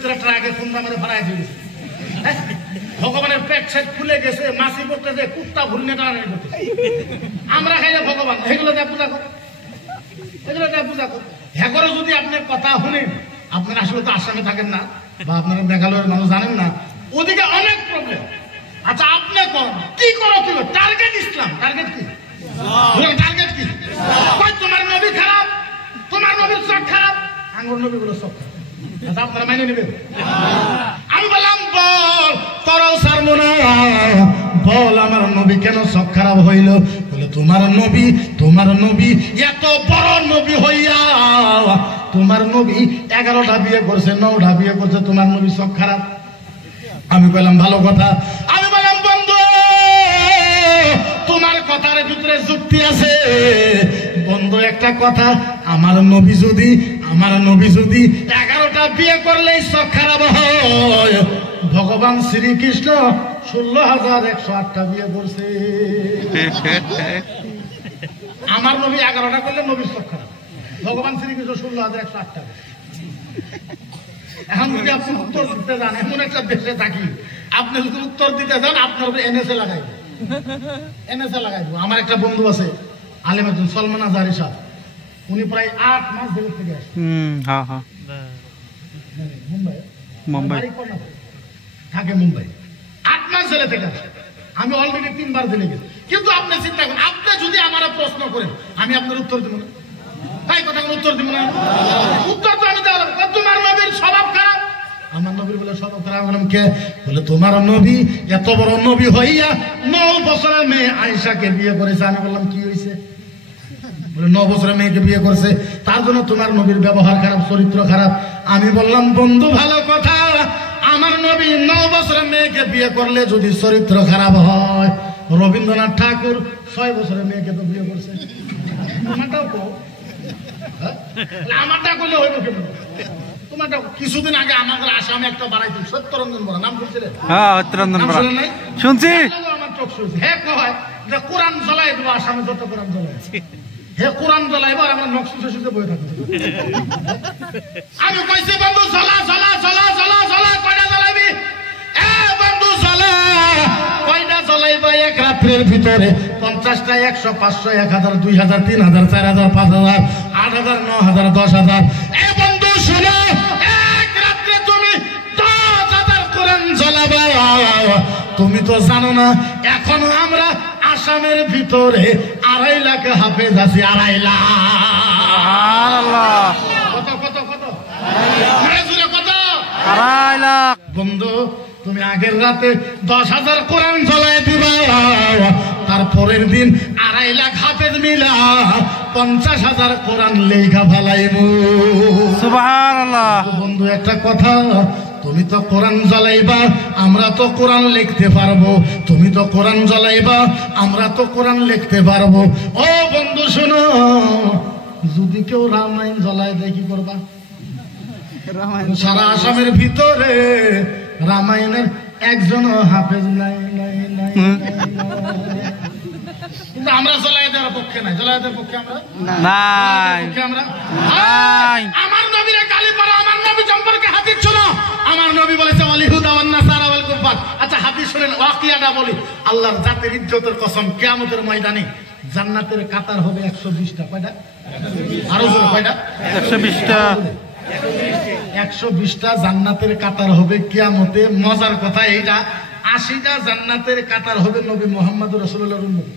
ভিতরে ট্রাকে খুন্দা মেরে ভরাই দিয়েছে। ভগবানের পেট সেট ফুলে গেছে, মাছি করতেছে, কুত্তা ভুলনে টানাটানি করতেছে। আমরা খাইলে ভগবান এগুলো দিয়ে পূজা করো, এগুলো দিয়ে পূজা করো। হ্যাঁ করে যদি আপনার কথা শুনেন, আপনারা আসলে তো আসামে থাকেন না বা আপনারা মেঘালয়ের মানুষ জানেন না, ওদিকে অনেক প্রবলেম। আচ্ছা আপনি কোন কি করো, কি টার্গেট ইসলাম, টার্গেট কি? টার্গেট কি? তোমার নবী খারাপ, তোমার নবীর চোখ খারাপ, আঙ্গুর নবী গুলো চোখ খারাপ। আচ্ছা আপনারা মেনে নেবেন? আমি বললাম বল, তোরাও ছাড়বো না, বল আমার নবী কেন চোখ খারাপ হইল? বলে তোমার নবী এত বড় নবী হইয়া তোমার নবী 11টা বিয়ে করছে, 9টা বিয়ে করছে, তোমার নবী চোখ খারাপ। আমি বললাম ভালো কথা। আমি বললাম বন্ধু, তোমার কথার ভিতরে যুক্তি আছে বন্ধু। একটা কথা, আমার নবী যদি 11টা বিয়ে করলেই চোখ খারাপ হয়, ভগবান শ্রীকৃষ্ণ 16,108টা বিয়ে করছে। আমার নবী 11টা করলে নবীর চোখ খারাপ, ভগবান শ্রীকৃষ্ণ 16,108টা। এখন যদি আপনি উত্তর দিতে যান, এমন একটা দেশে থাকি, আপনি যদি উত্তর দিতে যান আপনার এনএসএ লাগাই দেবো। আমার একটা বন্ধু আছে আলেম একজন, সলমান আজহারি সাহেব, উনি প্রায় 8 মাস জেল থেকে আসে মুম্বাই থাকে, মুম্বাই 8 মাস জেলে থেকে আসে। আমি অলরেডি 3 বার জেলে গেছি। কিন্তু আপনি চিন্তা করেন, আপনি যদি আমার প্রশ্ন করেন, আমি আপনার উত্তর দেবো না? তাই কথা উত্তর দিব না, উত্তর তো আমি দেওয়া। তোমার নবীর স্বভাব খারাপ, আমার নবীর বলে স্বভাব খারাপ। কে বলে তোমার নবী এত বড় নবী হইয়া 9 বছরের মেয়ে আয়েশাকে বিয়ে করেছে। আমি বললাম কি হয়েছে? বলে 9 বছরের মেয়েকে বিয়ে করছে, তার জন্য তোমার নবীর ব্যবহার খারাপ, চরিত্র খারাপ। আমি বললাম বন্ধু ভালো কথা, আমার নবী 9 বছরের মেয়েকে বিয়ে করলে যদি চরিত্র খারাপ হয়, রবীন্দ্রনাথ ঠাকুর 6 বছরের মেয়েকে তো বিয়ে করছে। আমারটা করলে হইব কেমন? তোমারটা কিছুদিন আগে আমাদের আসামে একটা বাড়াইছিল, সত্যরঞ্জন বড়া, নাম শুনছিলেন? শুনছি, আমার চোখ শুনছি। হ্যাঁ কয় যে কোরআন জ্বলাই দেবো, আসামে যত কোরআন জ্বলাই হে কোরআন জ্বলাইবো, আর আমরা নকশি শুনতে বয়ে থাকবো। আমি কইছি বন্ধু জ্বলা জ্বলা জ্বলা জ্বলা জ্বলা, কয়টা জ্বলাইবি? বন্ধু জ্বলা, কয়টা জ্বলাইবা এক রাত্রের ভিতরে? 50টা, 100, 500, 1000, 2000, 3000, 4000, 5000, 8000, 9000, 10000। বন্ধু শোনো, এক রাত্রে তুমি 10,000 কোরআন জ্বলাবা। তুমি তো জানো না এখন আমরা আসামের ভিতরে 2.5 লাখ হাফেজ আছি। 2.5 লাখ। কত কত কত? 2.5 লাখ। বন্ধু তুমি আগের রাতে 10,000 কোরআন জ্বলাই দিবা, তারপরের দিন 2.5 লাখ হাফেজ মিলা 50,000 কোরআন লেখা ফেলাইবো। সুবহানাল্লাহ। বন্ধু একটা কথা, তুমি তো কোরআন জ্বলাইবা, আমরা তো কোরআন লিখতে পারবো। তুমি তো কোরআন জ্বলাইবা, আমরা তো কোরআন লিখতে পারবো। ও বন্ধু শোনো, যদি কেউ রামায়ণ জ্বলায় দেয় কি করবা? সারা আসামের ভিতরে রামায়ণের একজনও হাফেজ নাই। কিন্তু আমরা জ্বলাই দেওয়ার পক্ষে নাই, জ্বলাই দেওয়ার পক্ষে আমরা নাই। আমার নবীরে গালি পড়া, আমার নবী সম্পর্কে হাদিস শোনো। আমার নবী বলেছে ওয়ালিহুদা ওয়ান নাসারা ওয়াল কুফার। আচ্ছা হাদিস শুনেন, ওয়াকিয়াটা বলি। আল্লাহর জাতের ইজ্জতের কসম, কিয়ামতের ময়দানে জান্নাতের কাতার হবে 120টা। কয়টা? আরো জোরে কয়টা? 120টা। 120টা জান্নাতের কাতার হবে কিয়ামতে। মজার কথা এইটা, 80টা জান্নাতের কাতার হবে নবী মুহাম্মদ রাসূলুল্লাহর উম্মত।